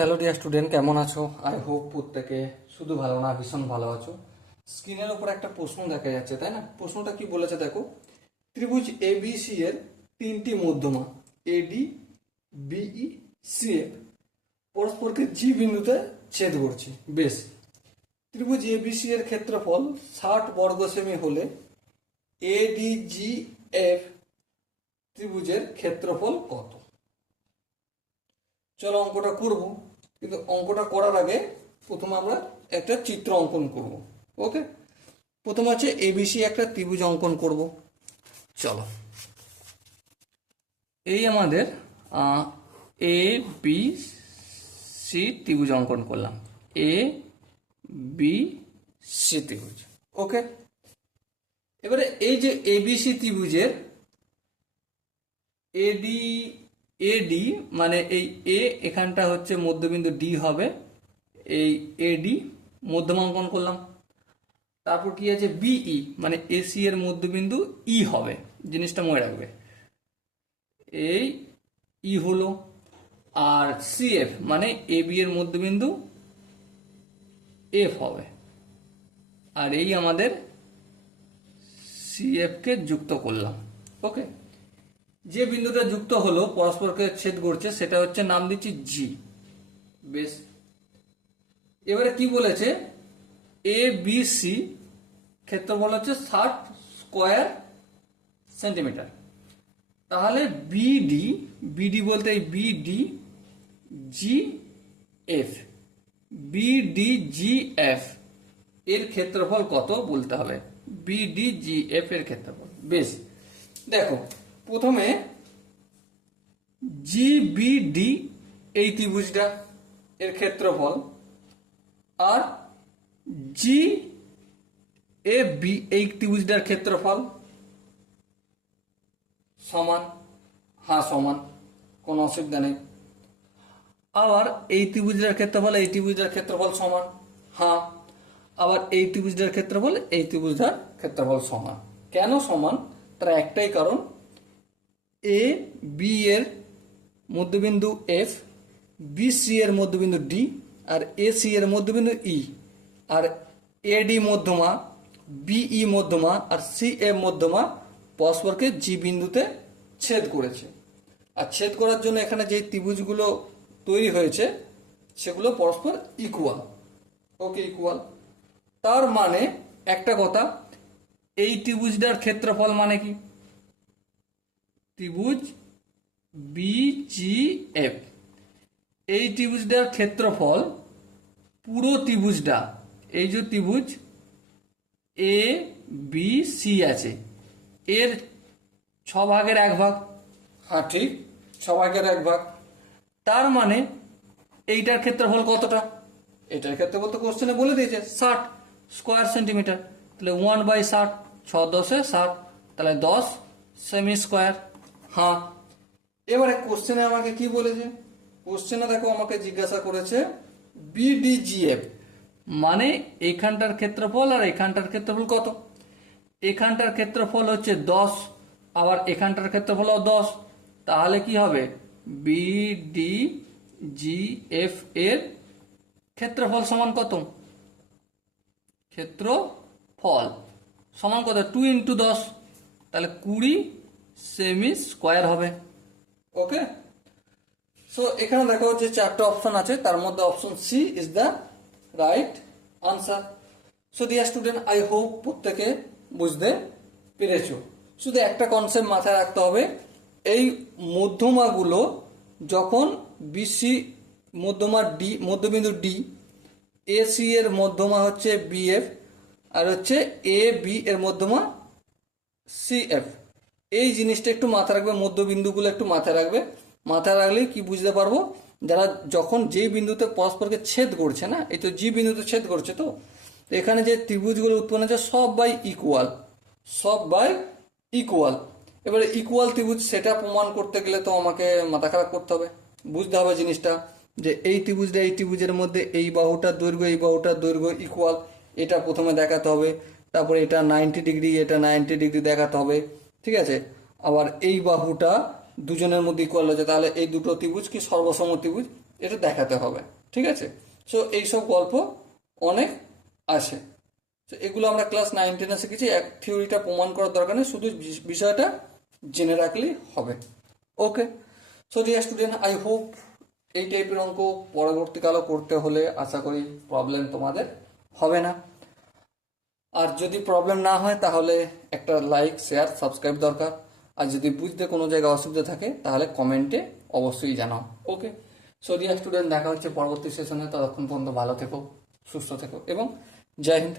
Hello dear student, কেমন আছো? I hope প্রত্যেকে শুধু ভালো না, ভীষণ ভালো আছো। স্ক্রিনের উপর একটা প্রশ্ন দেখা যাচ্ছে, তাই না? প্রশ্নটা কি বলেছে দেখো। ত্রিভুজ এবিসি এর তিনটি মধ্যমা এডি, বিই, সিএফ পরস্পরকে জি বিন্দুতে ছেদ করছে। বেশ, ত্রিভুজ এবিসি এর ক্ষেত্রফল 60 বর্গ সেমি হলে এডিজিএফ ত্রিভুজের ক্ষেত্রফল কত? চলো অঙ্কটা করব, কিন্তু অঙ্কটা করার আগে প্রথমে আমরা একটা চিত্র অঙ্কন করব। ওকে, প্রথম আছে এবিসি একটা ত্রিভুজ অঙ্কন করব। চলো, এই আমাদের এ বি সি ত্রিভুজ অঙ্কন করলাম। এ বি সি ত্রিভুজ। ওকে, এবারে এই যে এবিসি ত্রিভুজের এডি এডি মানে এই এ এখানটা হচ্ছে মধ্যবিন্দু ডি হবে, এই এডি মধ্যমা অঙ্কন করলাম। তারপর কি আছে বিই মানে এসি এর মধ্যবিন্দু ই হবে, জিনিসটা মনে রাখবে। এই ই হলো, আর সিএফ মানে এ বি এর মধ্যবিন্দু এফ হবে, আর এই আমাদের সিএফ কে যুক্ত করলাম। ওকে, যে বিন্দুটা যুক্ত হলো পরস্পরকে ছেদ করছে সেটা হচ্ছে নাম দিচ্ছি জি। বেশ, এবারে কি বলেছে, এ বি সি ক্ষেত্রফল হচ্ছে 60 স্কোয়ার সেন্টিমিটার। তাহলে বিডি, বিডি বলতে এই বিডি জি এফ, বিডি জি এফ এর ক্ষেত্রফল কত বলতে হবে। বিডি জি এফ এর ক্ষেত্রফল। বেশ, দেখো প্রথমে জিবিডি এই ত্রিভুজটা এর ক্ষেত্রফল, আর জি এ বি এই ত্রিভুজটার ক্ষেত্রফল সমান। হ্যাঁ সমান, কোনো অসুবিধা নেই। আবার এই ত্রিভুজটার ক্ষেত্রফল এই ত্রিভুজটার ক্ষেত্রফল সমান। হ্যাঁ, আবার এই ত্রিভুজটার ক্ষেত্রফল এই ত্রিভুজটার ক্ষেত্রফল সমান। কেন সমান? তার একটাই কারণ, এ বি এর মধ্যবিন্দু এফ, বি সি এর মধ্যবিন্দু ডি, আর এ সি এর মধ্যবিন্দু ই, আর এডি মধ্যমা, বিই মধ্যমা আর সি এফ মধ্যমা পরস্পরকে জি বিন্দুতে ছেদ করেছে। আর ছেদ করার জন্য এখানে যে ত্রিভুজগুলো তৈরি হয়েছে সেগুলো পরস্পর ইকুয়াল। ওকে, ইকুয়াল। তার মানে একটা কথা, এই ত্রিভুজটার ক্ষেত্রফল মানে কি, ত্রিভুজ বিজিএফ এই ত্রিভুজটার ক্ষেত্রফল পুরো ত্রিভুজটা, এই যে ত্রিভুজ এ বি সি আছে এর 6 ভাগের 1 ভাগ। হ্যাঁ ঠিক, 6 ভাগের 1 ভাগ। তার মানে এইটার ক্ষেত্রফল কতটা? এটার ক্ষেত্রফল তো কোশ্চেনে বলে দিয়েছে 60 স্কোয়ার সেন্টিমিটার। তাহলে 1/60, 6 10 60, তাহলে 10 সেমি স্কোয়ার। হ্যাঁ, এবারে কোশ্চেনে আমাকে কি বলেছে? কোশ্চেনে দেখো আমাকে জিজ্ঞাসা করেছে বিডিজিএফ মানে এখানটার ক্ষেত্রফল আর এখানটার ক্ষেত্রফল কত। এখানটার ক্ষেত্রফল হচ্ছে 10, আবার এখানটার ক্ষেত্রফল 10। তাহলে কি হবে, বিডিজিএফ এর ক্ষেত্রফল সমান কত? ক্ষেত্রফল সমান কত? 2 × 10, তাহলে 20 সেমি স্কোয়ার হবে। ওকে, সো এখানে দেখো যে 4টা অপশন আছে, তার মধ্যে option C is the right answer. So dear student, I hope প্রত্যেকে বুঝতে পেরেছো। শুধু একটা কনসেপ্ট মাথায় রাখতে হবে, এই মধ্যমাগুলো যখন বিসি মধ্যমা ডি, মধ্যবিন্দু ডি, এ সি এর মধ্যমা হচ্ছে বিএফ, আর হচ্ছে এ বি এর মধ্যমা সিএফ, এই জিনিসটা একটু মাথায় রাখবে, মধ্যবিন্দুগুলো একটু মাথায় রাখবে। মাথায় রাখলেই কি বুঝতে পারবো, যারা যখন যেই বিন্দুতে পরস্পরকে ছেদ করছে না, এই তো জি বিন্দুতে ছেদ করছে, তো এখানে যে ত্রিভুজগুলো উৎপন্ন হচ্ছে সব বাই ইকুয়াল, সব বাই ইকুয়াল। এবারে ইকুয়াল ত্রিভুজ সেটা প্রমাণ করতে গেলে তো আমাকে মাথা খারাপ করতে হবে, বুঝতে হবে জিনিসটা যে এই ত্রিভুজটা এই ত্রিভুজের মধ্যে এই বাহুটার দৈর্ঘ্য এই বাহুটার দৈর্ঘ্য ইকুয়াল, এটা প্রথমে দেখাতে হবে। তারপরে এটা 90 ডিগ্রি, এটা 90 ডিগ্রি দেখাতে হবে, ঠিক আছে। আবার এই বাহুটা দুজনের মধ্যে ইকুয়াল হচ্ছে, তাহলে এই দুটো ত্রিভুজ কি সর্বসম ত্রিভুজ, এটা দেখাতে হবে, ঠিক আছে? সো এইসব গল্প অনেক আছে। তো এগুলো আমরা ক্লাস 9-10-এ শিখেছি, এক থিওরিটা প্রমাণ করার দরকার নেই, শুধু বিষয়টা জেনে রাখলেই হবে। Okay, so dear student, I hope এই টাইপের অঙ্ক পরবর্তীকালেও করতে হলে আশা করি প্রবলেম তোমাদের হবে না। আর যদি প্রবলেম না হয় তাহলে একটা লাইক, শেয়ার, সাবস্ক্রাইব দরকার। আর যদি বুঝতে কোনো জায়গায় অসুবিধা থাকে তাহলে কমেন্টে অবশ্যই জানাও। ওকে, সো ডিয়ার স্টুডেন্ট, দেখা হচ্ছে পরবর্তী সেশনে। ততক্ষণ পর্যন্ত ভালো থেকো, সুস্থ থেকো এবং জয় হিন্দ।